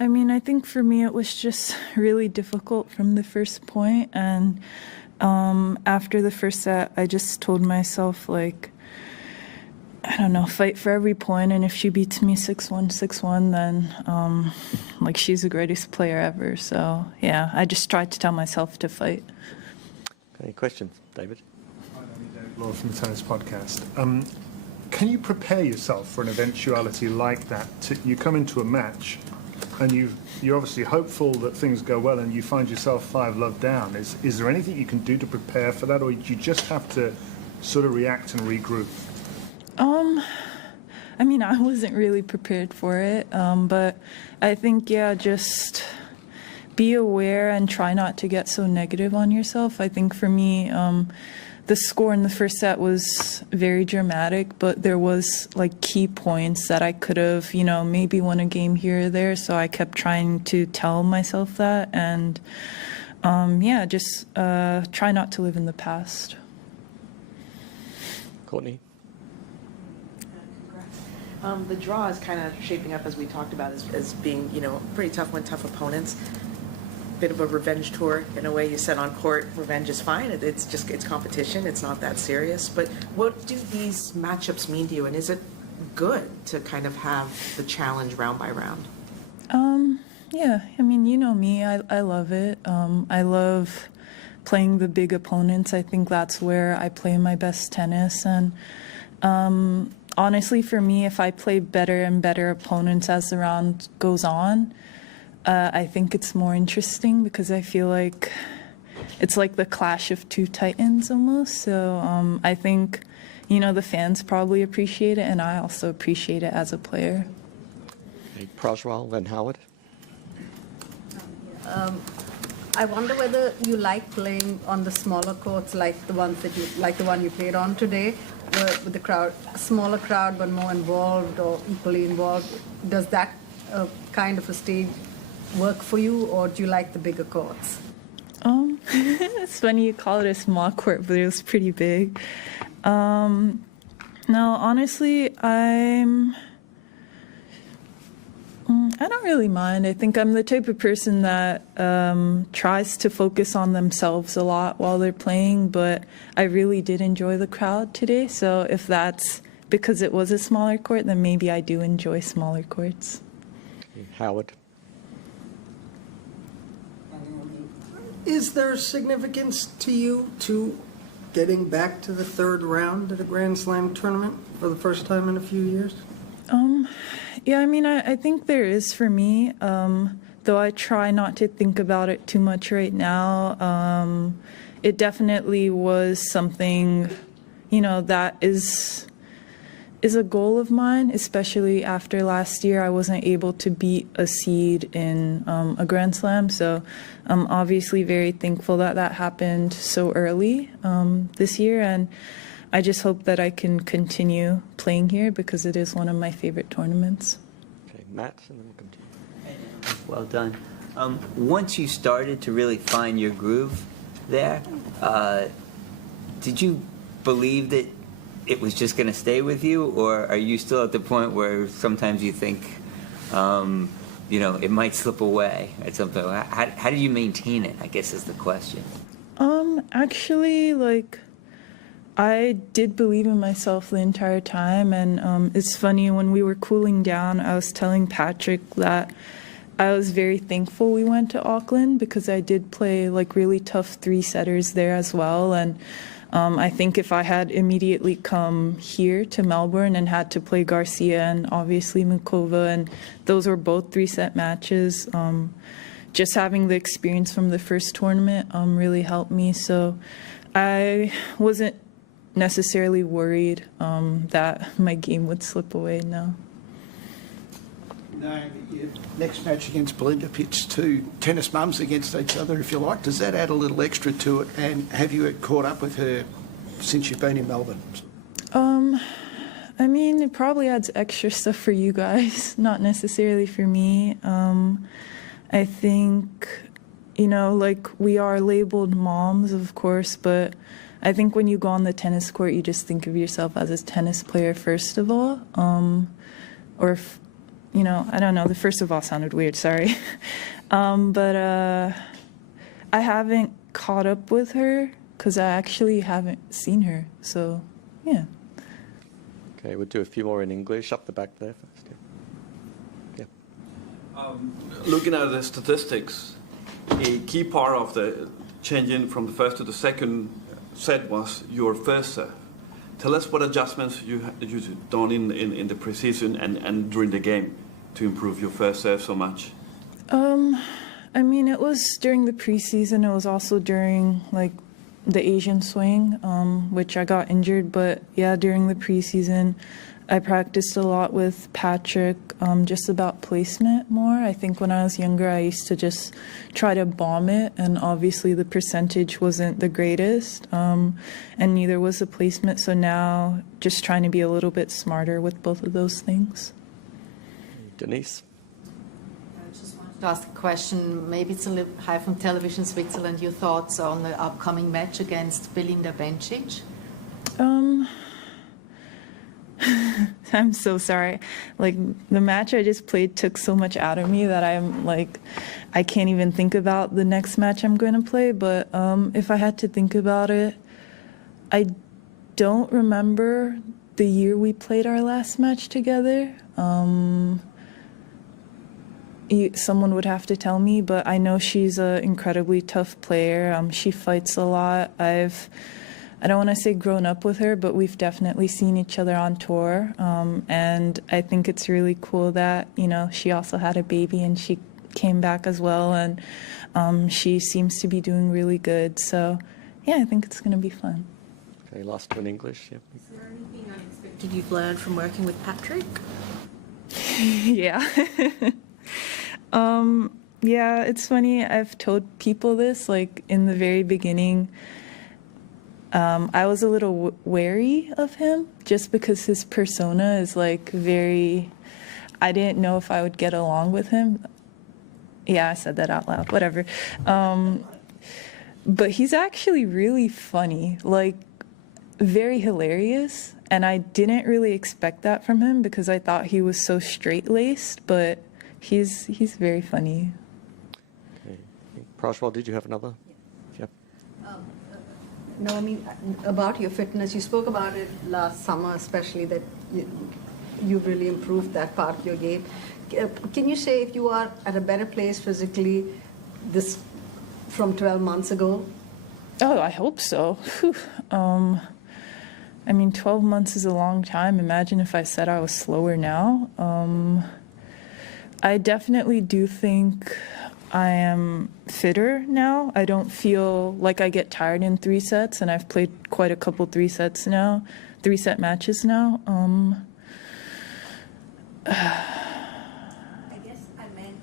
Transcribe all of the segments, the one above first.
I mean, I think for me it was just really difficult from the first point, and after the first set, I just told myself, like, I don't know, fight for every point, and if she beats me 6-1, 6-1, then, like, she's the greatest player ever. So, yeah, I just tried to tell myself to fight. Any questions, David? Hi, I'm David Law from the Tennis Podcast. Can you prepare yourself for an eventuality like that? You come into a match, and you're obviously hopeful that things go well, and you find yourself 5-love down. Is there anything you can do to prepare for that, or do you just have to sort of react and regroup? I mean, I wasn't really prepared for it, but I think, yeah, just be aware and try not to get so negative on yourself. I think for me, the score in the first set was very dramatic, but there was, like, key points that I could have, you know, maybe won a game here or there, so I kept trying to tell myself that, and, yeah, just try not to live in the past. Courtney? The draw is kind of shaping up, as we talked about, as being, you know, pretty tough when tough opponents. Bit of a revenge tour in a way. You said on court, revenge is fine. It's competition. It's not that serious. But what do these matchups mean to you? And is it good to kind of have the challenge round by round? Yeah, I mean, you know me. I love it. I love playing the big opponents. I think that's where I play my best tennis. And honestly, for me, if I play better and better opponents as the round goes on, I think it's more interesting because I feel like it's like the clash of two titans almost. So I think, you know, the fans probably appreciate it, and I also appreciate it as a player. Okay, Prajwal, then Howard. I wonder whether you like playing on the smaller courts, like the ones that the one you played on today, with the crowd, smaller crowd but more involved or equally involved. Does that kind of a stage work for you, or do you like the bigger courts? It's funny you call it a small court, but it was pretty big. No, honestly, I don't really mind. I think I'm the type of person that tries to focus on themselves a lot while they're playing, but I really did enjoy the crowd today. So if that's because it was a smaller court, then maybe I do enjoy smaller courts. Okay, Howard. Is there significance to you to getting back to the third round at a Grand Slam tournament for the first time in a few years? Yeah, I mean, I think there is for me, though I try not to think about it too much right now. It definitely was something, you know, that is a goal of mine, especially after last year. I wasn't able to beat a seed in a Grand Slam, so I'm obviously very thankful that that happened so early this year, and I just hope that I can continue playing here because it is one of my favorite tournaments. Okay, Matt, and then we'll come to you. Well done. Once you started to really find your groove there, did you believe that it was just going to stay with you, or are you still at the point where sometimes you think, you know, it might slip away at some point? How do you maintain it, I guess, is the question. Actually, like, I did believe in myself the entire time, and it's funny, when we were cooling down, I was telling Patrick that I was very thankful we went to Auckland because I did play, like, really tough three-setters there as well, and I think if I had immediately come here to Melbourne and had to play Garcia and obviously Mukova, and those were both three-set matches, just having the experience from the first tournament really helped me. So I wasn't necessarily worried that my game would slip away, no. No, your next match against Belinda pits two tennis mums against each other, if you like. Does that add a little extra to it? And have you caught up with her since you've been in Melbourne? I mean, it probably adds extra stuff for you guys, not necessarily for me. I think, you know, like, we are labeled moms, of course, but I think when you go on the tennis court, you just think of yourself as a tennis player first of all, you know, I don't know, the first of all sounded weird, sorry. But I haven't caught up with her because I actually haven't seen her. So, yeah. Okay, we'll do a few more in English. Up the back there first. Yeah. Looking at the statistics, a key part of the changing from the first to the second set was your first serve. Tell us what adjustments you've done in the preseason and during the game to improve your first serve so much. I mean, it was during the preseason. It was also during, like, the Asian swing, which I got injured. But, yeah, during the preseason, I practiced a lot with Patrick, just about placement more. I think when I was younger, I used to just try to bomb it, and obviously the percentage wasn't the greatest, and neither was the placement. So now just trying to be a little bit smarter with both of those things. Denise? I just wanted to ask a question. Maybe it's a little high from Television Switzerland. Your thoughts on the upcoming match against Belinda Bencic? I'm so sorry. Like, the match I just played took so much out of me that I'm like, I can't even think about the next match I'm going to play. But if I had to think about it, I don't remember the year we played our last match together. Someone would have to tell me, but I know she's an incredibly tough player. She fights a lot. I don't want to say grown up with her, but we've definitely seen each other on tour. And I think it's really cool that, you know, she also had a baby and she came back as well. And she seems to be doing really good. So, yeah, I think it's going to be fun. Okay, last one in English. Yeah. Is there anything unexpected you've learned from working with Patrick? Yeah. Yeah, it's funny. I've told people this, like, in the very beginning. I was a little wary of him just because his persona is like very, I didn't know if I would get along with him. Yeah, I said that out loud, whatever. But he's actually really funny, like very hilarious. And I didn't really expect that from him because I thought he was so straight-laced, but he's very funny. Okay. Prajwal, did you have another? Yeah. No, I mean, about your fitness, you spoke about it last summer, especially that you've really improved that part of your game. Can you say if you are at a better place physically this from 12 months ago? Oh, I hope so. I mean, 12 months is a long time. Imagine if I said I was slower now. I definitely do think I am fitter now. I don't feel like I get tired in 3 sets, and I've played quite a couple 3-set matches now. I guess I meant,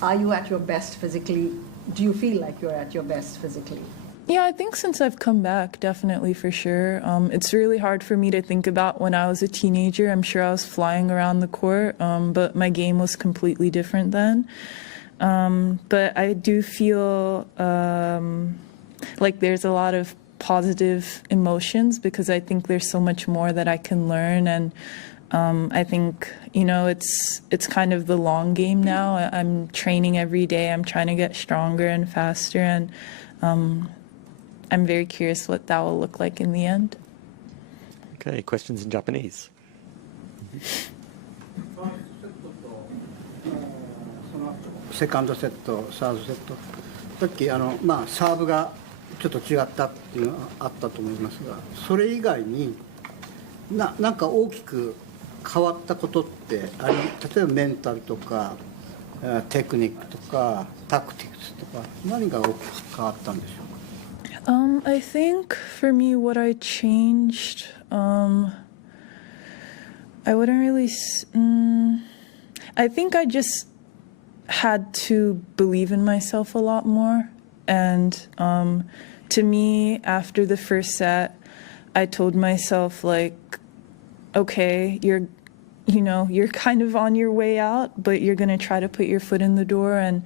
are you at your best physically? Do you feel like you're at your best physically? Yeah, I think since I've come back, definitely, for sure. It's really hard for me to think about when I was a teenager. I'm sure I was flying around the court, but my game was completely different then. But I do feel like there's a lot of positive emotions because I think there's so much more that I can learn. And I think, you know, it's kind of the long game now. I'm training every day. I'm trying to get stronger and faster. And I'm very curious what that will look like in the end. Okay, questions in Japanese. セカンドセット、サードセット、さっきサーブがちょっと違ったっていうのがあったと思いますが、それ以外になんか大きく変わったことって例えばメンタルとかテクニックとかタクティクスとか何が大きく変わったんでしょうか。I think for me, what I changed, I wouldn't really. I think I just had to believe in myself a lot more. And to me, after the first set, I told myself, like, okay, you're kind of on your way out, but you're going to try to put your foot in the door. And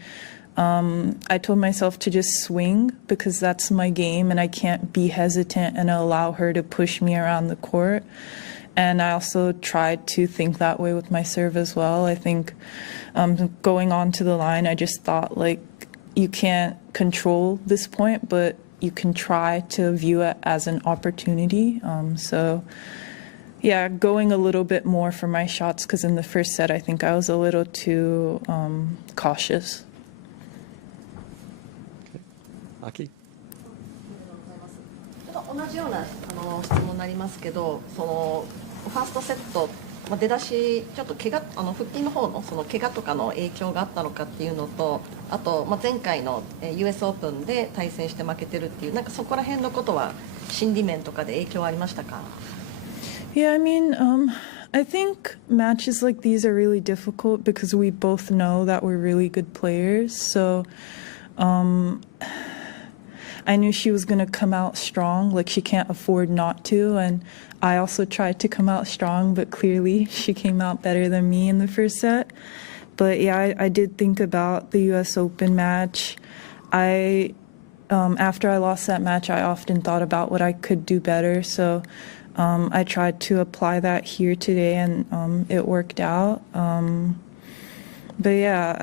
I told myself to just swing because that's my game and I can't be hesitant and allow her to push me around the court. And I also tried to think that way with my serve as well. I think going onto the line, I just thought, like, you can't control this point, but you can try to view it as an opportunity. So, yeah, going a little bit more for my shots, because in the first set, I think I was a little too cautious. Aki? 同じような質問になりますけど、そのファーストセット、出だしちょっと怪我腹筋の方のその怪我とかの影響があったのかっていうのと、あと前回の US オープンで対戦して負けてるっていうなんかそこら辺のことは心理面とかで影響ありましたか？ Yeah, I mean, I think matches like these are really difficult because we both know that we're really good players. So, I knew she was going to come out strong, like she can't afford not to, and I also tried to come out strong, but clearly she came out better than me in the first set. But yeah, I did think about the US Open match. After I lost that match, I often thought about what I could do better, so I tried to apply that here today, and it worked out. But yeah,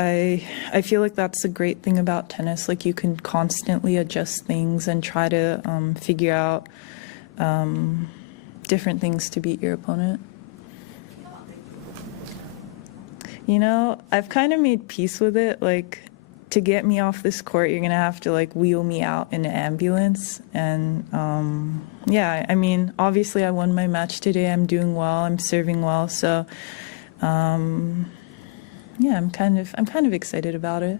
I feel like that's the great thing about tennis. Like, you can constantly adjust things and try to figure out different things to beat your opponent. You know, I've kind of made peace with it. Like, to get me off this court, you're going to have to, like, wheel me out in an ambulance. And, yeah, I mean, obviously I won my match today. I'm doing well. I'm serving well. So, yeah, I'm kind of excited about it.